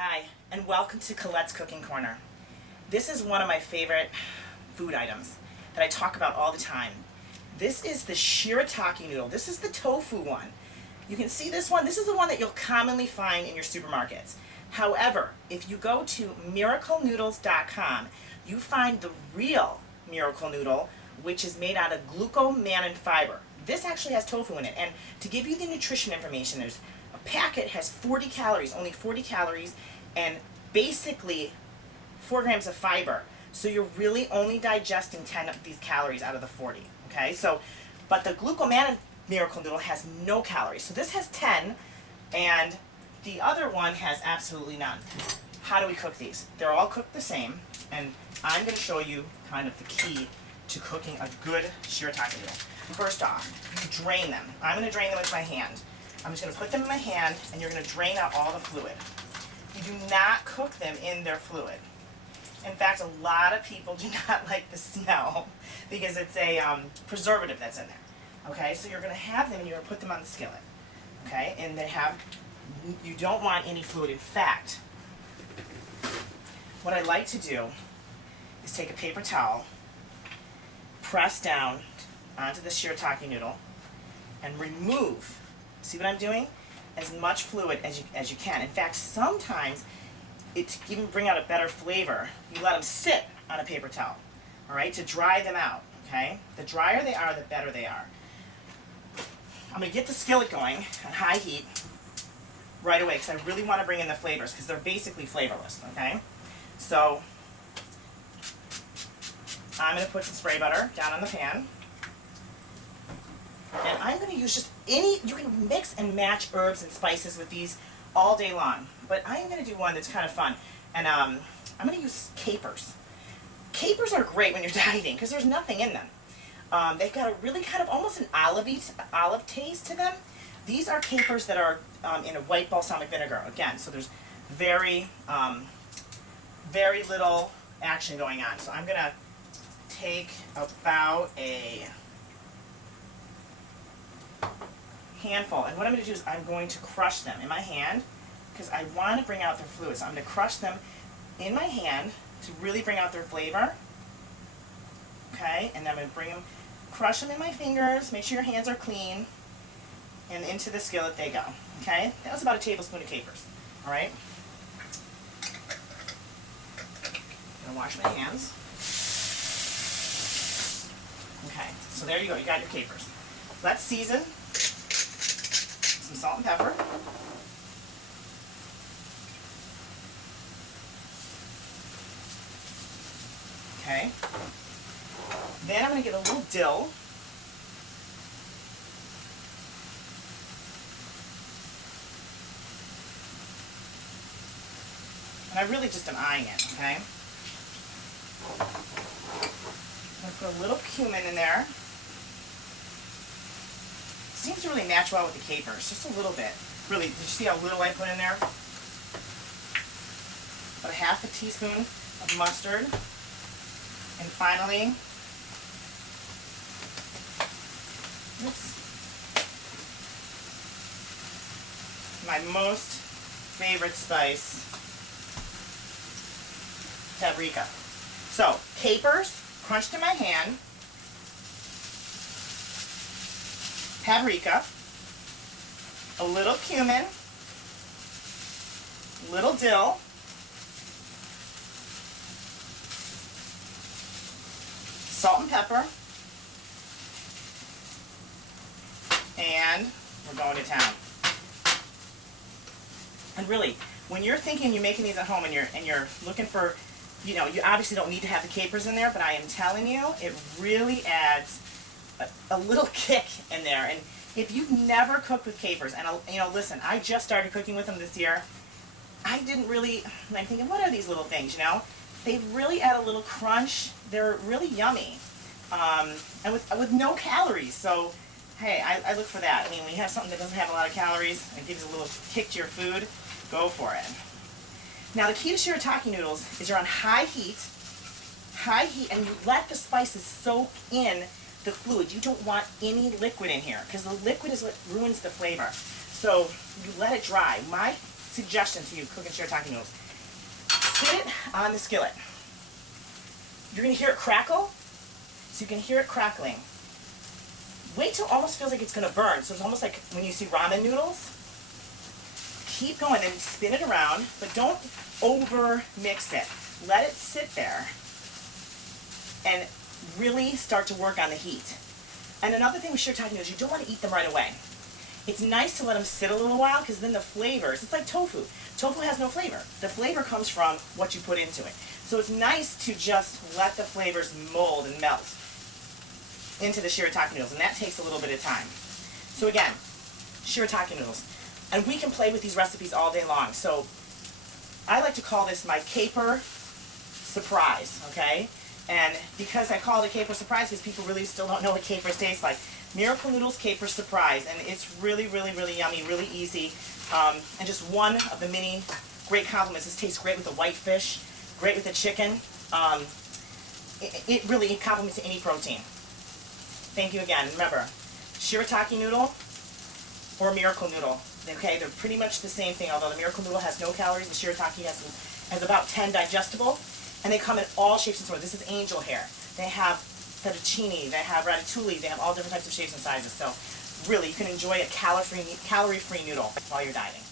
Hi, and welcome to Colette's Cooking Corner. This is one of my favorite food items that I talk about all the time. This is the Shirataki noodle. This is the tofu one. You can see this one. This is the one that you'll commonly find in your supermarkets. However, if you go to miraclenoodles.com, you find the real miracle noodle, which is made out of glucomannan fiber. This actually has tofu in it. And to give you the nutrition information, there's a packet has 40 calories, only 40 calories, and basically 4 grams of fiber. So you're really only digesting 10 of these calories out of the 40. Okay, so, but the glucomannan miracle noodle has no calories. So this has 10, and the other one has absolutely none. How do we cook these? They're all cooked the same, and I'm going to show you kind of the key to cooking a good shirataki noodle. First off, you drain them. I'm going to drain them with my hand. I'm just going to put them in my hand, and you're going to drain out all the fluid. You do not cook them in their fluid. In fact, a lot of people do not like the smell because it's a preservative that's in there. Okay, so you're going to have them and you're going to put them on the skillet. Okay, and you don't want any fluid. In fact, what I like to do is take a paper towel, press down onto the shirataki noodle, and remove, see what I'm doing? As much fluid as you can. In fact, sometimes to even bring out a better flavor, you let them sit on a paper towel, all right, to dry them out, okay? The drier they are, the better they are. I'm going to get the skillet going on high heat right away because I really want to bring in the flavors because they're basically flavorless, okay? So I'm going to put some spray butter down on the pan. And I'm going to use just you can mix and match herbs and spices with these all day long. But I'm going to do one that's kind of fun. And I'm going to use capers. Capers are great when you're dieting because there's nothing in them. They've got a really kind of almost an olive taste to them. These are capers that are in a white balsamic vinegar. Again, so there's very little action going on. So I'm going to take about a handful, and what I'm going to do is I'm going to crush them in my hand because I want to bring out their fluid. So I'm going to crush them in my hand to really bring out their flavor. Okay, and then I'm going to crush them in my fingers. Make sure your hands are clean, and into the skillet they go. Okay, that was about a tablespoon of capers. All right, I'm going to wash my hands. Okay, so there you go. You got your capers. Let's season. Some salt and pepper. Okay. Then I'm going to get a little dill. And I really just am eyeing it, okay? I'm going to put a little cumin in there. Seems to really match well with the capers, just a little bit. Really, did you see how little I put in there? About a half a teaspoon of mustard. And finally, my most favorite spice, paprika. So, capers, crunched in my hand. Paprika, a little cumin, little dill, salt and pepper, and we're going to town. And really, when you're thinking you're making these at home and you're looking for, you obviously don't need to have the capers in there, but I am telling you, it really adds a little kick in there. And if you've never cooked with capers, and listen, I just started cooking with them this year. I'm thinking, what are these little things? They really add a little crunch. They're really yummy, and with no calories. So hey, I look for that. I mean, when you have something that doesn't have a lot of calories and gives a little kick to your food, go for it. Now the key to shirataki noodles is you're on high heat, and you let the spices soak in the fluid. You don't want any liquid in here because the liquid is what ruins the flavor. So you let it dry. My suggestion to you cooking shirataki noodles. Sit it on the skillet. You're going to hear it crackle, so you can hear it crackling. Wait till it almost feels like it's going to burn, so it's almost like when you see ramen noodles. Keep going, then spin it around, but don't over mix it. Let it sit there and really start to work on the heat. And another thing with shirataki noodles, you don't want to eat them right away. It's nice to let them sit a little while because then the flavors, it's like tofu. Tofu has no flavor. The flavor comes from what you put into it. So it's nice to just let the flavors mold and melt into the shirataki noodles, and that takes a little bit of time. So again, shirataki noodles. And we can play with these recipes all day long. So I like to call this my caper surprise, okay? And because I call it a caper surprise, because people really still don't know what capers taste like. Miracle Noodles Caper Surprise, and it's really, really, really yummy, really easy, and just one of the many great compliments. This tastes great with the white fish, great with the chicken. It really complements any protein. Thank you again. Remember, Shirataki noodle or Miracle Noodle. Okay, they're pretty much the same thing, although the Miracle Noodle has no calories, the Shirataki has about 10 digestible, and they come in all shapes and sizes. This is angel hair. They have fettuccine, they have ratatouille, they have all different types of shapes and sizes. So really, you can enjoy a calorie-free noodle while you're dieting.